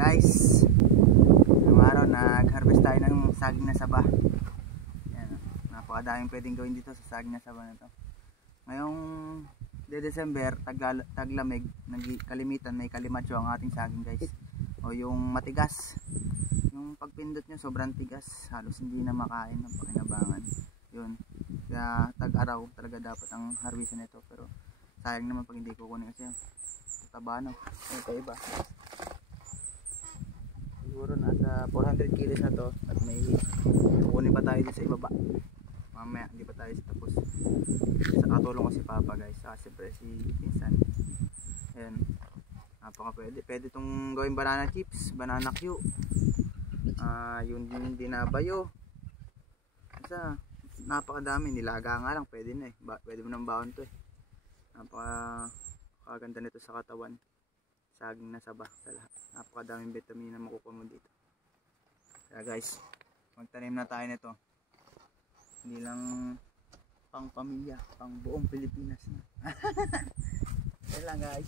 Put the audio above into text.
Guys, ngayong araw nag-harvest tayo ng saging na saba. Yan, napakadaming pwedeng gawin dito sa saging na saba na to. Ngayong December, taglamig, kalimitan may kalimacho ang ating saging guys. O yung matigas, yung pagpindot nyo sobrang tigas, halos hindi na makain ng pakinabangan. Yun, kaya tag-araw talaga dapat ang harvest nito, pero sayang naman pag hindi kukunin kasi taba no, yung iba. Siguro nasa 400 kilos na to at may kukunin pa tayo din sa ibaba. Mamaya hindi pa tayo tapos. Sa katulong ko si Papa guys, siyempre si Pinsan. Ayan, pwede itong gawing banana chips, banana Q, yung dinabayo. Basta napakadami, nilaga nga lang pwede na pwede mo nang baon to napakaganda nito sa katawan. Saging na saba sa lahat. Napakadaming vitamin na makukuha mo dito. Kaya guys, magtanim na tayo nito. Hindi lang pang pamilya, pang buong Pilipinas na. Yan lang guys.